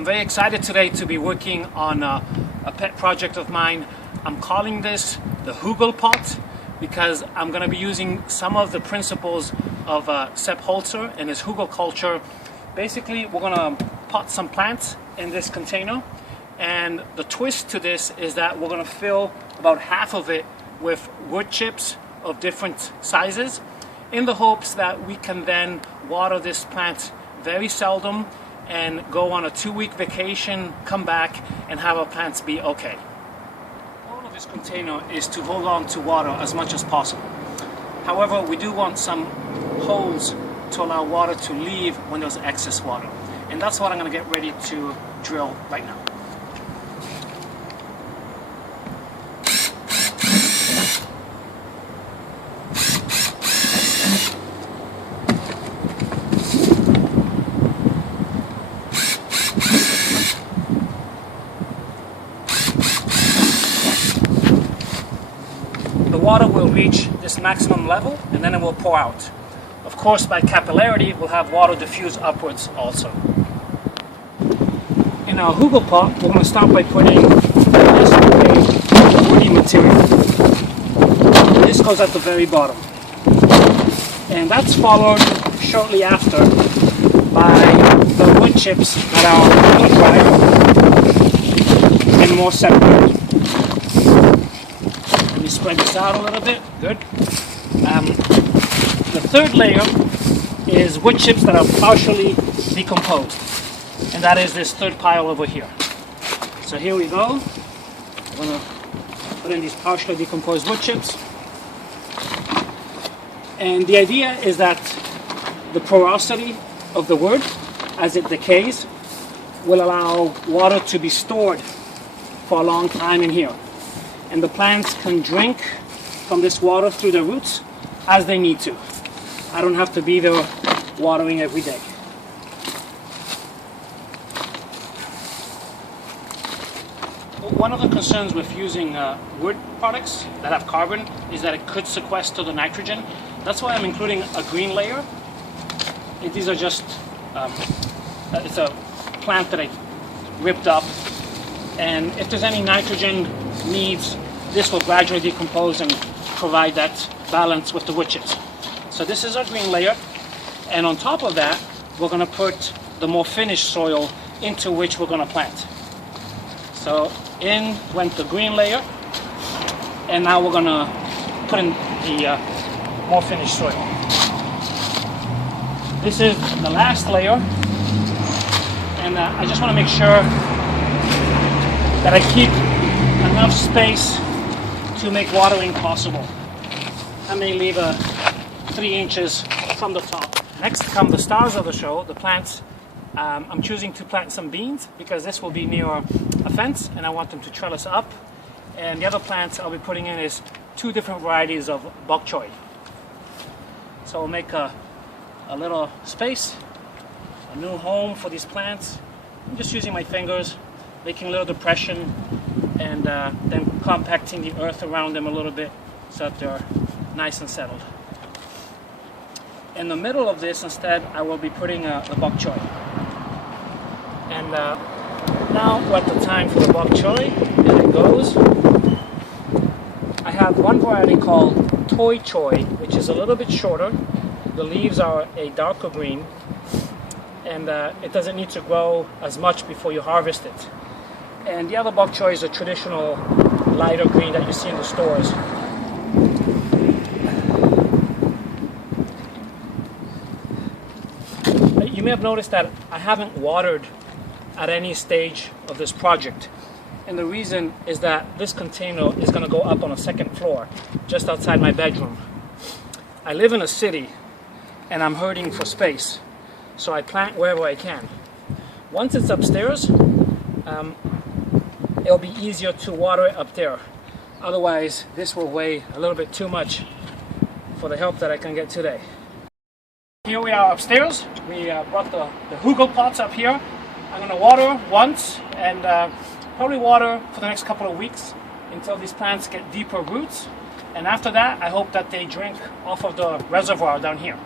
I'm very excited today to be working on a pet project of mine. I'm calling this the Hügelpot because I'm going to be using some of the principles of Sepp Holzer and his Hügelculture. Basically, we're going to pot some plants in this container, and the twist to this is that we're going to fill about half of it with wood chips of different sizes in the hopes that we can then water this plant very seldom and go on a 2-week vacation, come back and have our plants be okay. The goal of this container is to hold on to water as much as possible. However, we do want some holes to allow water to leave when there's excess water. And that's what I'm going to get ready to drill right now. The water will reach this maximum level and then it will pour out. Of course, by capillarity, we'll have water diffuse upwards also. In our Hügelpot, we're going to start by putting this woody material. This goes at the very bottom. And that's followed shortly after by the wood chips that are dried and more separated. Let me spread this out a little bit. Good. The third layer is wood chips that are partially decomposed, and that is this third pile over here. So here we go. I'm going to put in these partially decomposed wood chips, and the idea is that the porosity of the wood as it decays will allow water to be stored for a long time in here, and the plants can drink from this water through their roots as they need to. I don't have to be there watering every day. One of the concerns with using wood products that have carbon is that it could sequester the nitrogen. That's why I'm including a green layer. These are just, it's a plant that I ripped up, and if there's any nitrogen needs, this will gradually decompose and provide that balance with the wood chips. So this is our green layer, and on top of that we're going to put the more finished soil into which we're going to plant. So in went the green layer, and now we're going to put in the more finished soil. This is the last layer, and I just want to make sure that I keep enough space to make watering possible. I may leave 3 inches from the top. Next come the stars of the show, the plants. I'm choosing to plant some beans because this will be near a fence and I want them to trellis up. And the other plants I'll be putting in is 2 different varieties of bok choy. So I'll make a little space, a new home for these plants. I'm just using my fingers, making a little depression, and then compacting the earth around them a little bit so that they're nice and settled. In the middle of this, instead, I will be putting the bok choy. And now we're at the time for the bok choy, and it goes. I have one variety called toy choy, which is a little bit shorter. The leaves are a darker green, and it doesn't need to grow as much before you harvest it. And the other bok choy is a traditional lighter green that you see in the stores. You may have noticed that I haven't watered at any stage of this project, and the reason is that this container is going to go up on a 2nd floor just outside my bedroom. I live in a city and I'm hurting for space, so I plant wherever I can. Once it's upstairs, it'll be easier to water it up there. Otherwise, this will weigh a little bit too much for the help that I can get today. Here we are upstairs. We brought the Hügelpots up here. I'm going to water once and probably water for the next couple of weeks until these plants get deeper roots. And after that, I hope that they drink off of the reservoir down here.